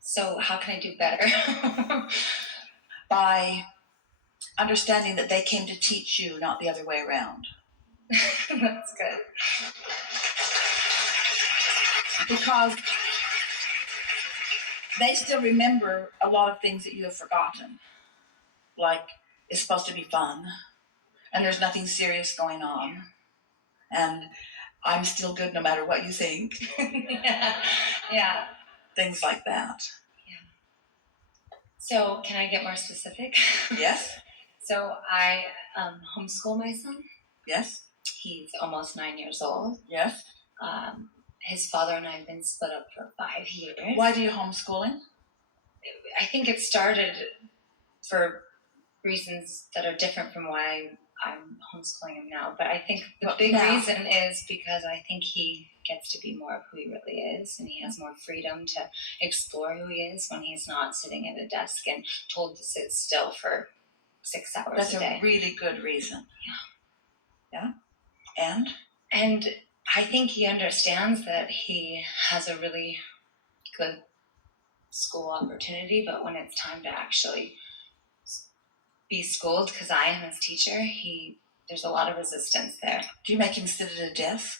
So how can I do better? By understanding that they came to teach you, not the other way around. That's good. Because they still remember a lot of things that you have forgotten. Like, it's supposed to be fun, and there's nothing serious going on, and I'm still good no matter what you think. Yeah. Things like that. Yeah. So can I get more specific? Yes. So I homeschool my son. Yes. He's almost 9 years old. Yes. His father and I have been split up for 5 years. Why do you homeschool him? I think it started for reasons that are different from why I'm homeschooling him now. But I think the big reason is because I think he gets to be more of who he really is, and he has more freedom to explore who he is when he's not sitting at a desk and told to sit still for 6 hours That's a day. That's a really good reason. Yeah. Yeah? And I think he understands that he has a really good school opportunity, but when it's time to actually be schooled, because I am his teacher, there's a lot of resistance there. Do you make him sit at a desk?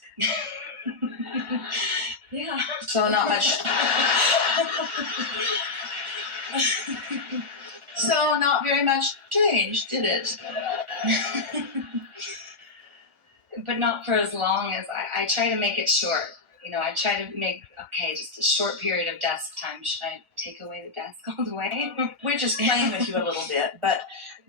Yeah. So not much. So not very much changed, did it? But not for as long as I try to make it short. I try to make, just a short period of desk time. Should I take away the desk all the way? We're just playing with you a little bit, but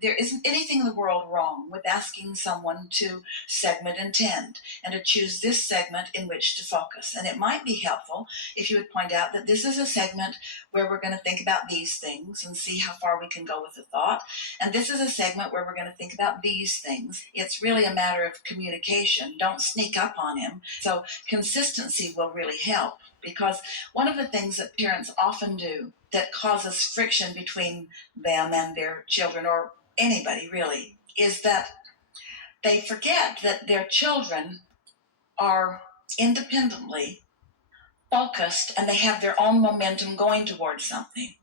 there isn't anything in the world wrong with asking someone to segment and tend and to choose this segment in which to focus. And it might be helpful if you would point out that this is a segment where we're going to think about these things and see how far we can go with the thought. And this is a segment where we're going to think about these things. It's really a matter of communication. Don't sneak up on him. So consistency will really help, because one of the things that parents often do that causes friction between them and their children, or anybody really, is that they forget that their children are independently focused and they have their own momentum going towards something.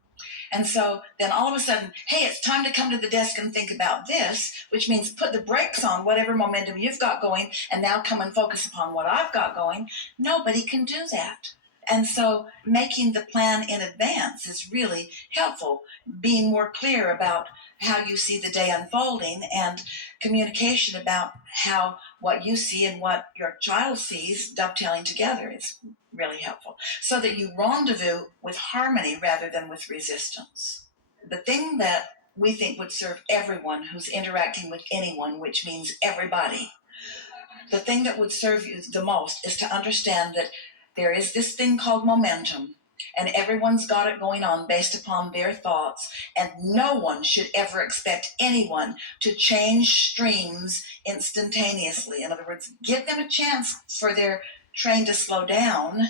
And so then all of a sudden, hey, it's time to come to the desk and think about this, which means put the brakes on whatever momentum you've got going and now come and focus upon what I've got going. Nobody can do that. And so making the plan in advance is really helpful. Being more clear about how you see the day unfolding and communication about how what you see and what your child sees dovetailing together is really helpful, so that you rendezvous with harmony rather than with resistance. The thing that we think would serve everyone who's interacting with anyone, which means everybody, the thing that would serve you the most is to understand that there is this thing called momentum, and everyone's got it going on based upon their thoughts, and no one should ever expect anyone to change streams instantaneously. In other words, give them a chance for their train to slow down,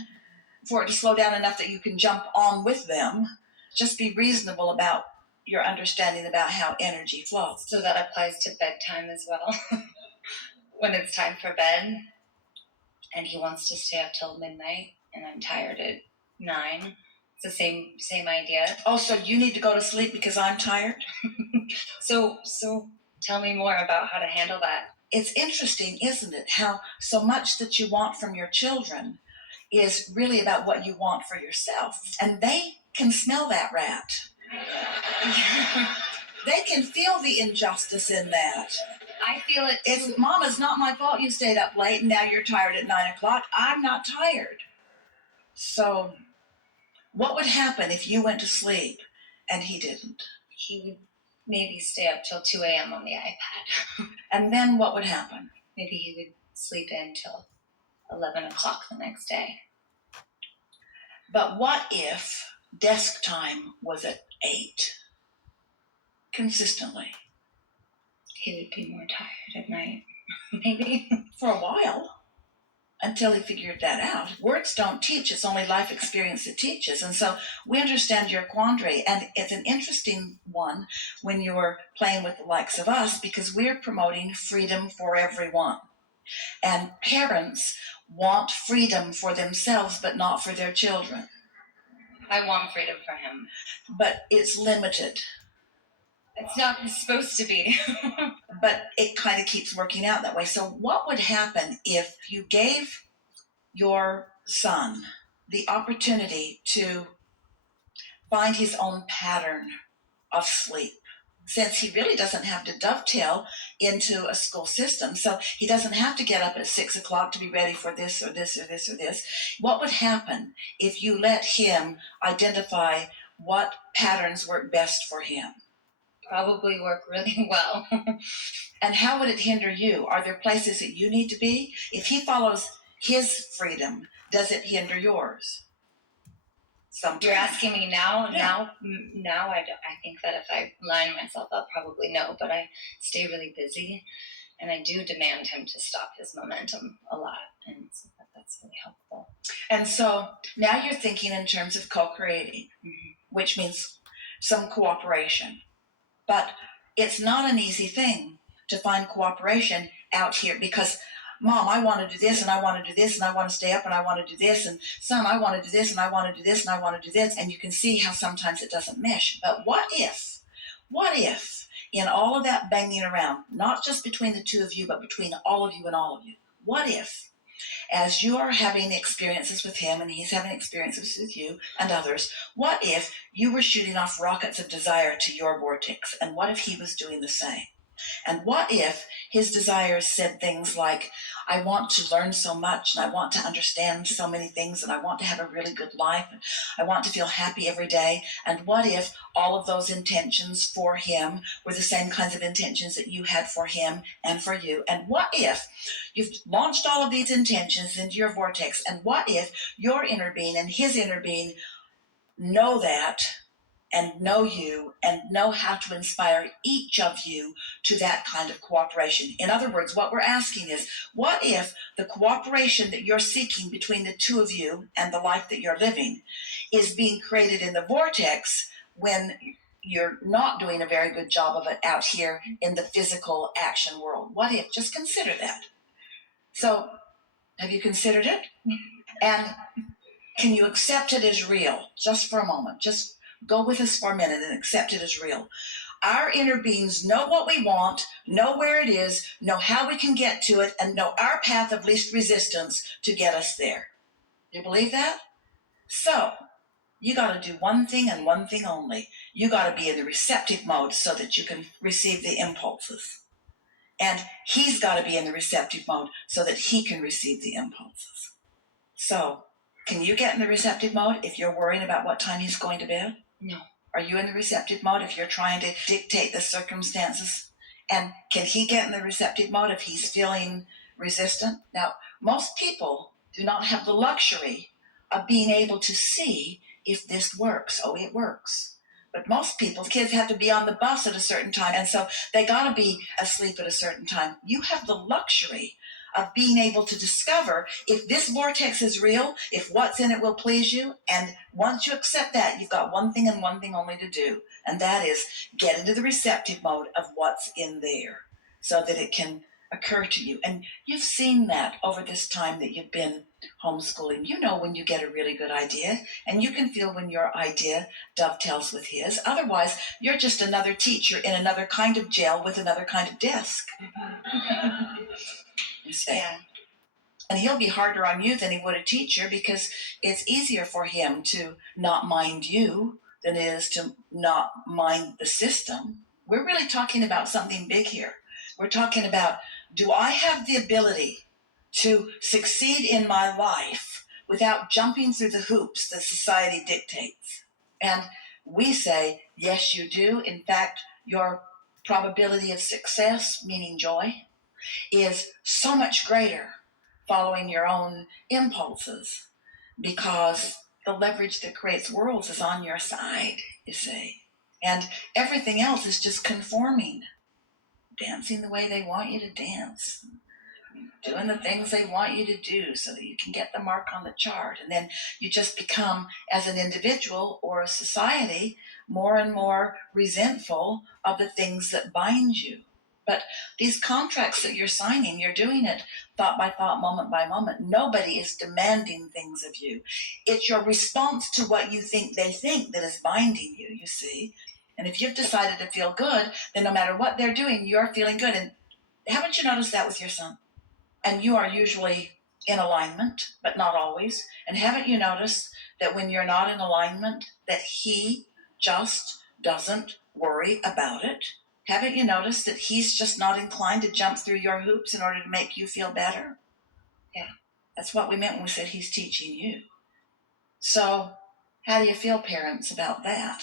for it to slow down enough that you can jump on with them. Just be reasonable about your understanding about how energy flows. So that applies to bedtime as well. When it's time for bed and he wants to stay up till midnight and I'm tired at 9, it's the same idea. Oh, so you need to go to sleep because I'm tired? So tell me more about how to handle that. It's interesting, isn't it, how so much that you want from your children is really about what you want for yourself. And they can smell that rat. They can feel the injustice in that. I feel it too. It's, Mom, it's not my fault you stayed up late and now you're tired at 9 o'clock. I'm not tired. So what would happen if you went to sleep and he didn't? He would maybe stay up till 2 a.m. on the iPad. And then what would happen? Maybe he would sleep in till 11 o'clock the next day. But what if desk time was at 8? Consistently. He would be more tired at night, maybe. For a while, until he figured that out. Words don't teach, it's only life experience that teaches. And so we understand your quandary, and it's an interesting one when you're playing with the likes of us, because we're promoting freedom for everyone. And parents want freedom for themselves but not for their children. I want freedom for him. But it's limited. It's not supposed to be. But it kind of keeps working out that way. So what would happen if you gave your son the opportunity to find his own pattern of sleep? Since he really doesn't have to dovetail into a school system, so he doesn't have to get up at 6 o'clock to be ready for this or this or this or this. What would happen if you let him identify what patterns work best for him? Probably work really well. And how would it hinder you? Are there places that you need to be? If he follows his freedom, does it hinder yours? Sometimes. You're asking me now? Yeah. Now I think that if I line myself up, probably no, but I stay really busy and I do demand him to stop his momentum a lot, and so that's really helpful. And so now you're thinking in terms of co-creating, which means some cooperation. But it's not an easy thing to find cooperation out here because, Mom, I want to do this and I want to do this and I want to stay up and I want to do this, and Son, I want to do this and I want to do this and I want to do this, and you can see how sometimes it doesn't mesh. But what if in all of that banging around, not just between the two of you, but between all of you and all of you, what if, as you are having experiences with him and he's having experiences with you and others, what if you were shooting off rockets of desire to your vortex? And what if he was doing the same? And what if his desires said things like, I want to learn so much and I want to understand so many things and I want to have a really good life and I want to feel happy every day? And what if all of those intentions for him were the same kinds of intentions that you had for him and for you? And what if you've launched all of these intentions into your vortex, and what if your inner being and his inner being know that and know you and know how to inspire each of you to that kind of cooperation? In other words, what we're asking is, what if the cooperation that you're seeking between the two of you and the life that you're living is being created in the vortex when you're not doing a very good job of it out here in the physical action world? What if? Just consider that. So, have you considered it? And can you accept it as real? Just for a moment. Just go with us for a minute and accept it as real. Our inner beings know what we want, know where it is, know how we can get to it, and know our path of least resistance to get us there. You believe that? So, you got to do one thing and one thing only. You got to be in the receptive mode so that you can receive the impulses. And he's got to be in the receptive mode so that he can receive the impulses. So, can you get in the receptive mode if you're worrying about what time he's going to bed? No. Are you in the receptive mode if you're trying to dictate the circumstances? And can he get in the receptive mode if he's feeling resistant? Now, most people do not have the luxury of being able to see if this works. Oh, it works. But most people, kids have to be on the bus at a certain time, and so they got to be asleep at a certain time. You have the luxury of being able to discover if this vortex is real, if what's in it will please you. And once you accept that, you've got one thing and one thing only to do, and that is get into the receptive mode of what's in there so that it can occur to you. And you've seen that over this time that you've been homeschooling. You know when you get a really good idea, and you can feel when your idea dovetails with his. Otherwise, you're just another teacher in another kind of jail with another kind of desk. Yeah. And he'll be harder on you than he would a teacher, because it's easier for him to not mind you than it is to not mind the system. We're really talking about something big here. We're talking about, do I have the ability to succeed in my life without jumping through the hoops that society dictates? And we say, yes, you do. In fact, your probability of success, meaning joy, is so much greater following your own impulses, because the leverage that creates worlds is on your side, you see. And everything else is just conforming, dancing the way they want you to dance, doing the things they want you to do so that you can get the mark on the chart. And then you just become, as an individual or a society, more and more resentful of the things that bind you. But these contracts that you're signing, you're doing it thought by thought, moment by moment. Nobody is demanding things of you. It's your response to what you think they think that is binding you, you see. And if you've decided to feel good, then no matter what they're doing, you're feeling good. And haven't you noticed that with your son? And you are usually in alignment, but not always. And haven't you noticed that when you're not in alignment, that he just doesn't worry about it? Haven't you noticed that he's just not inclined to jump through your hoops in order to make you feel better? Yeah. That's what we meant when we said he's teaching you. So how do you feel, parents, about that?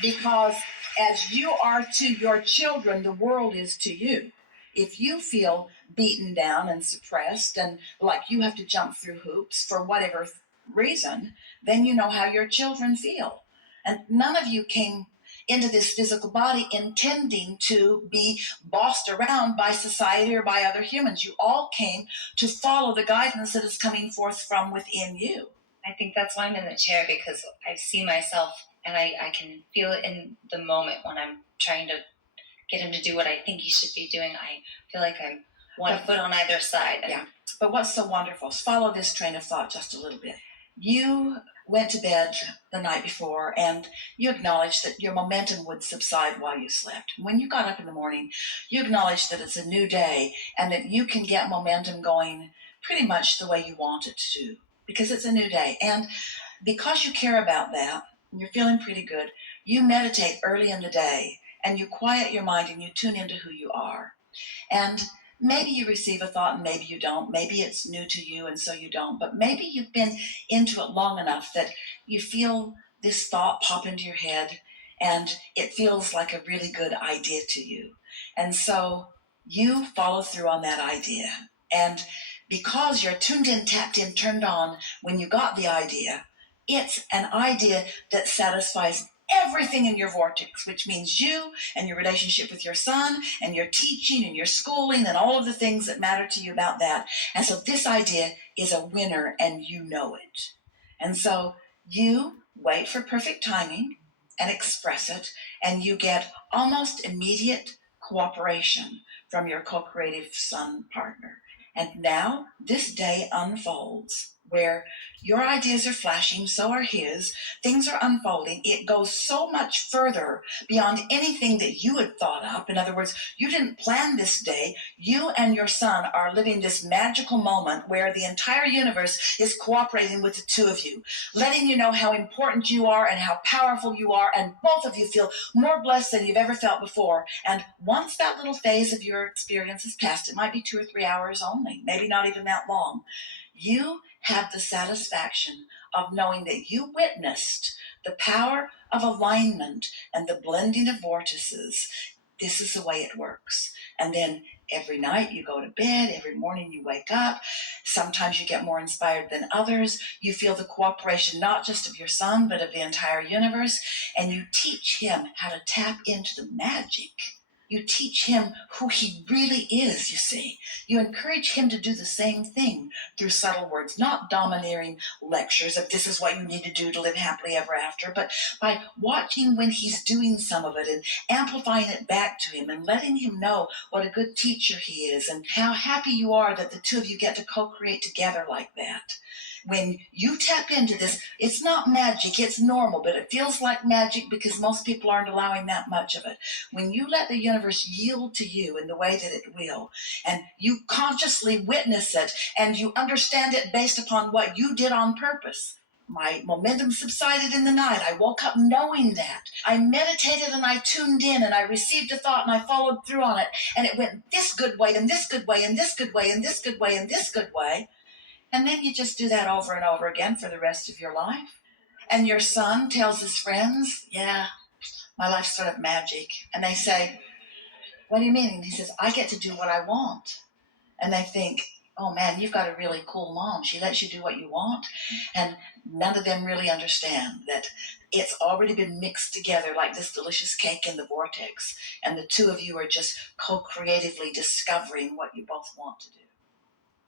Because as you are to your children, the world is to you. If you feel beaten down and suppressed and like you have to jump through hoops for whatever reason, then you know how your children feel. And none of you came into this physical body intending to be bossed around by society or by other humans. You all came to follow the guidance that is coming forth from within you. I think that's why I'm in the chair, because I see myself and I can feel it in the moment when I'm trying to get him to do what I think he should be doing. I feel like I'm one foot on either side. Yeah. But what's so wonderful is follow this train of thought just a little bit. You went to bed the night before and you acknowledged that your momentum would subside while you slept. When you got up in the morning, you acknowledged that it's a new day and that you can get momentum going pretty much the way you want it to, because it's a new day. And because you care about that, and you're feeling pretty good, you meditate early in the day and you quiet your mind and you tune into who you are. And maybe you receive a thought and maybe you don't. Maybe it's new to you and so you don't. But maybe you've been into it long enough that you feel this thought pop into your head and it feels like a really good idea to you. And so you follow through on that idea. And because you're tuned in, tapped in, turned on when you got the idea, it's an idea that satisfies everything in your vortex, which means you and your relationship with your son and your teaching and your schooling and all of the things that matter to you about that. And so this idea is a winner and you know it. And so you wait for perfect timing and express it, and you get almost immediate cooperation from your co-creative son partner. And now this day unfolds where your ideas are flashing, so are his. Things are unfolding. It goes so much further beyond anything that you had thought up. In other words, you didn't plan this day. You and your son are living this magical moment where the entire universe is cooperating with the two of you, letting you know how important you are and how powerful you are, and both of you feel more blessed than you've ever felt before. And once that little phase of your experience is past, it might be 2 or 3 hours only, maybe not even that long, you have the satisfaction of knowing that you witnessed the power of alignment and the blending of vortices. This is the way it works. And then every night you go to bed, every morning you wake up. Sometimes you get more inspired than others. You feel the cooperation not just of your son, but of the entire universe. And you teach him how to tap into the magic. You teach him who he really is, you see. You encourage him to do the same thing through subtle words, not domineering lectures of this is what you need to do to live happily ever after, but by watching when he's doing some of it and amplifying it back to him and letting him know what a good teacher he is and how happy you are that the two of you get to co-create together like that. When you tap into this, it's not magic, it's normal, but it feels like magic because most people aren't allowing that much of it. When you let the universe yield to you in the way that it will, and you consciously witness it, and you understand it based upon what you did on purpose. My momentum subsided in the night. I woke up knowing that. I meditated and I tuned in and I received a thought and I followed through on it. And it went this good way and this good way and this good way and this good way and this good way. And then you just do that over and over again for the rest of your life. And your son tells his friends, yeah, my life's sort of magic. And they say, what do you mean? And he says, I get to do what I want. And they think, oh man, you've got a really cool mom. She lets you do what you want. And none of them really understand that it's already been mixed together like this delicious cake in the vortex. And the two of you are just co-creatively discovering what you both want to do.